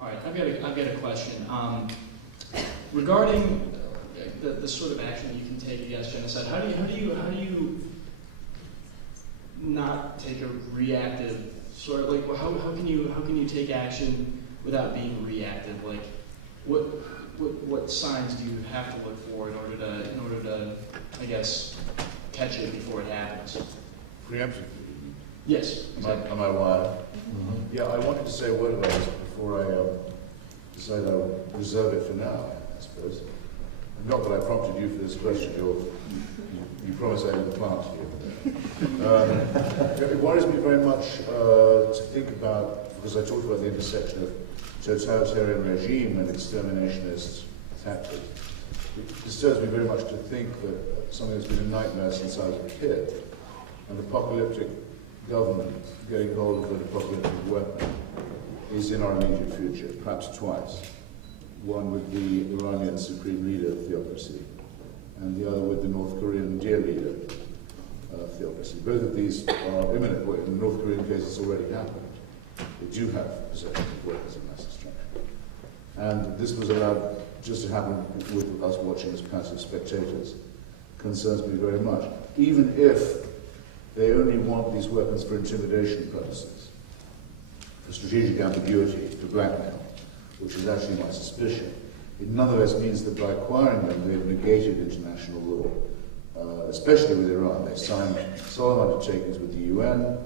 All right, I've got a question. Regarding the sort of action that you can take against genocide, how do you not take a reactive sort of, like, how can you take action without being reactive? Like, what signs do you have to look for in order to I guess catch it before it happens? Preemptive. Yes. Exactly. Am I wild? Mm-hmm. Yeah, I wanted to say a word about this before I decide I'll reserve it for now, I suppose. Not that I prompted you for this question. You promised I would plant you. It worries me very much to think about, because I talked about the intersection of totalitarian regime and exterminationist tactics. It disturbs me very much to think that something that's been a nightmare since I was a kid, an apocalyptic government getting hold of an apocalyptic weapon, is in our immediate future, perhaps twice. One with the Iranian supreme leader theocracy, and the other with the North Korean dear leader theocracy. Both of these are imminent. In the North Korean case, it's already happened. They do have possession of weapons of mass destruction. And this was allowed just to happen with us watching as passive spectators. Concerns me very much. Even if they only want these weapons for intimidation purposes, for strategic ambiguity, for blackmail, which is actually my suspicion, it nonetheless means that by acquiring them, they've negated international law, especially with Iran. They signed solemn undertakings with the UN,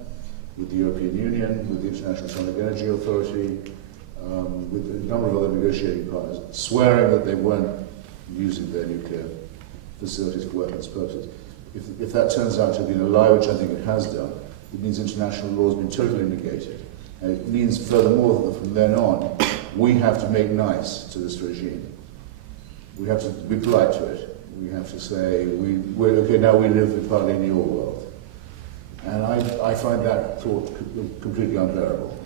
with the European Union, with the International Atomic Energy Authority, with a number of other negotiating partners, swearing that they weren't using their nuclear facilities for weapons purposes. If that turns out to have been a lie, which I think it has done, it means international law has been totally negated. And it means, furthermore, that from then on, we have to make nice to this regime. We have to be polite to it. We have to say, okay, now we live partly in your world. And I find that thought completely unbearable.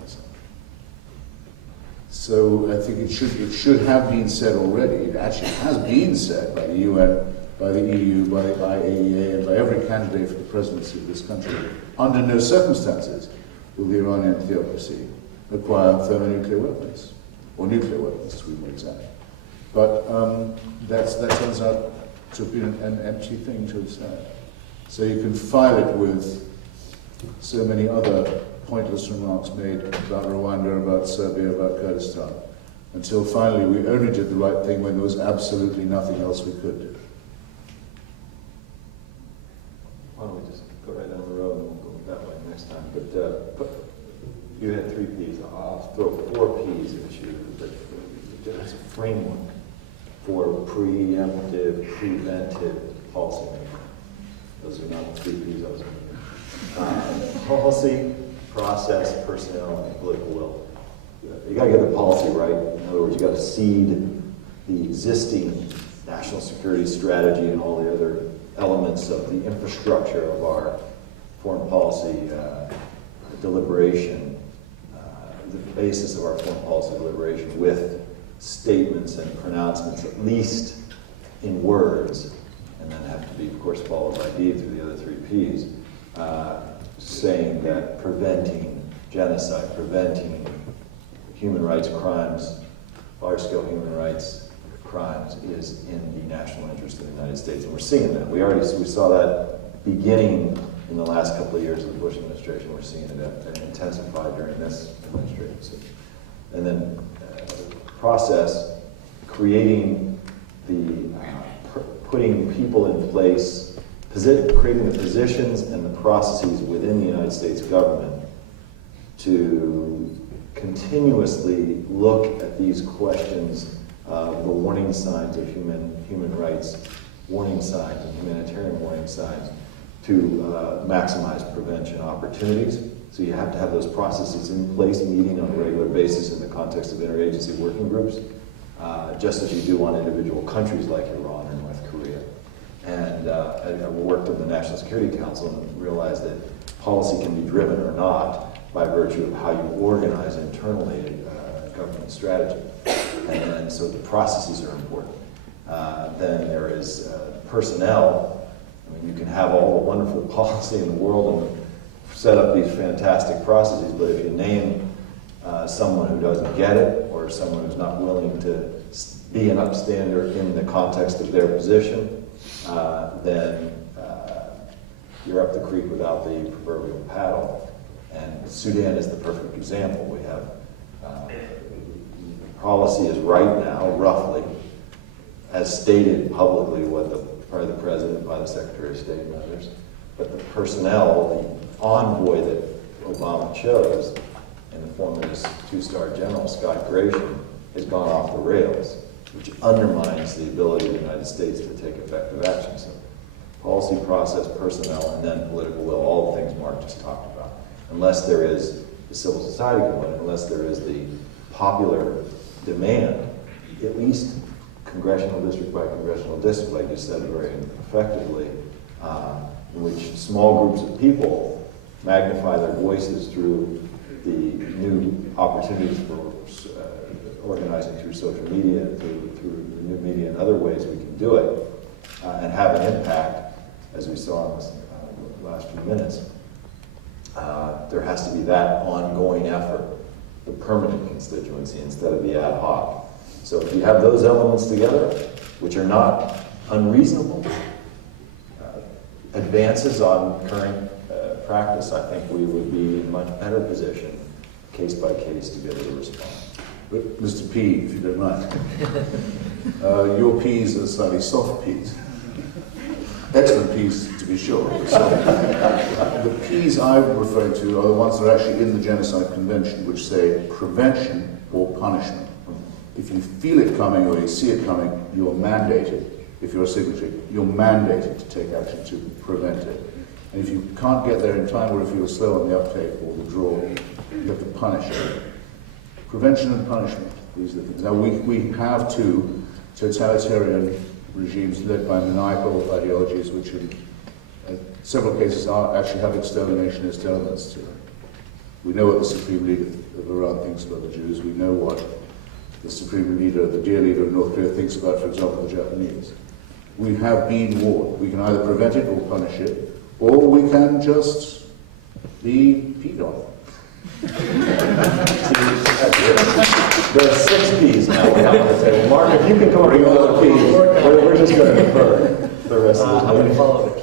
So I think it should have been said already. It actually has been said by the UN, by the EU, by the IAEA, and by every candidate for the presidency of this country. Under no circumstances will the Iranian theocracy acquire thermonuclear weapons, or nuclear weapons, as we more exact. But that turns out to have been an empty thing to have said. So you can file it with so many other pointless remarks made about Rwanda, about Serbia, about Kurdistan, until finally we only did the right thing when there was absolutely nothing else we could do. Why don't we just go right down the road and we'll go that way next time. But you had 3 Ps. I'll throw 4 Ps at you. But it's a framework for preemptive, preventive policy making. Those are not the 3 Ps I was making. Policy, process, personnel, and political will. You got to get the policy right. In other words, you got to seed the existing national security strategy and all the other elements of the infrastructure of our foreign policy deliberation, the basis of our foreign policy deliberation, with statements and pronouncements, at least in words, and then have to be, of course, followed by deeds through the other 3 Ps, saying that preventing genocide, preventing human rights crimes, large-scale human rights crimes, is in the national interest of the United States. And we're seeing that. We saw that beginning in the last couple of years of the Bush administration. We're seeing it intensify during this administration. And then process, creating the, putting people in place, creating the positions and the processes within the United States government to continuously look at these questions of the warning signs of human rights, warning signs and humanitarian warning signs, to maximize prevention opportunities. So you have to have those processes in place, meeting on a regular basis in the context of interagency working groups, just as you do on individual countries like Iran or North Korea. And I worked in the National Security Council and realized that policy can be driven or not by virtue of how you organize internally government strategy. And so the processes are important. Then there is personnel. I mean, you can have all the wonderful policy in the world and set up these fantastic processes, but if you name someone who doesn't get it, or someone who's not willing to be an upstander in the context of their position, then you're up the creek without the proverbial paddle. And Sudan is the perfect example. We have policy is right now, roughly, as stated publicly by the President, by the Secretary of State and others, but the personnel, the envoy that Obama chose in the form of his two-star general, Scott Gratian, has gone off the rails, which undermines the ability of the United States to take effective action. So policy, process, personnel, and then political will, all the things Mark just talked about. Unless there is the civil society component, unless there is the popular demand, at least congressional district by congressional district, like you said very effectively, in which small groups of people magnify their voices through the new opportunities for organizing through social media, through the new media and other ways we can do it, and have an impact, as we saw in this last few minutes. There has to be that ongoing effort, the permanent constituency instead of the ad hoc. So if you have those elements together, which are not unreasonable advances on current practice, I think we would be in a much better position, case by case, to be able to respond. But Mr. P, if you don't mind, your P's are slightly soft P's. Excellent P's, to be sure. So, the P's I'm referring to are the ones that are actually in the Genocide Convention, which say prevention or punishment. If you feel it coming or you see it coming, you're mandated. If you're a signatory, you're mandated to take action to prevent it. And if you can't get there in time, or if you're slow on the uptake or the draw, you have to punish it. Prevention and punishment, these are the things. Now, we have two totalitarian regimes led by maniacal ideologies, which in several cases actually have exterminationist elements to them. We know what the Supreme Leader of Iran thinks about the Jews. We know what the Supreme Leader, the dear leader of North Korea, thinks about, for example, the Japanese. We have been warned. We can either prevent it or punish it, or we can just be peed on. There are 6 P's now we have on the table. Mark, if you can come up with another P, we're just going to defer the rest of the time. I'm going to follow the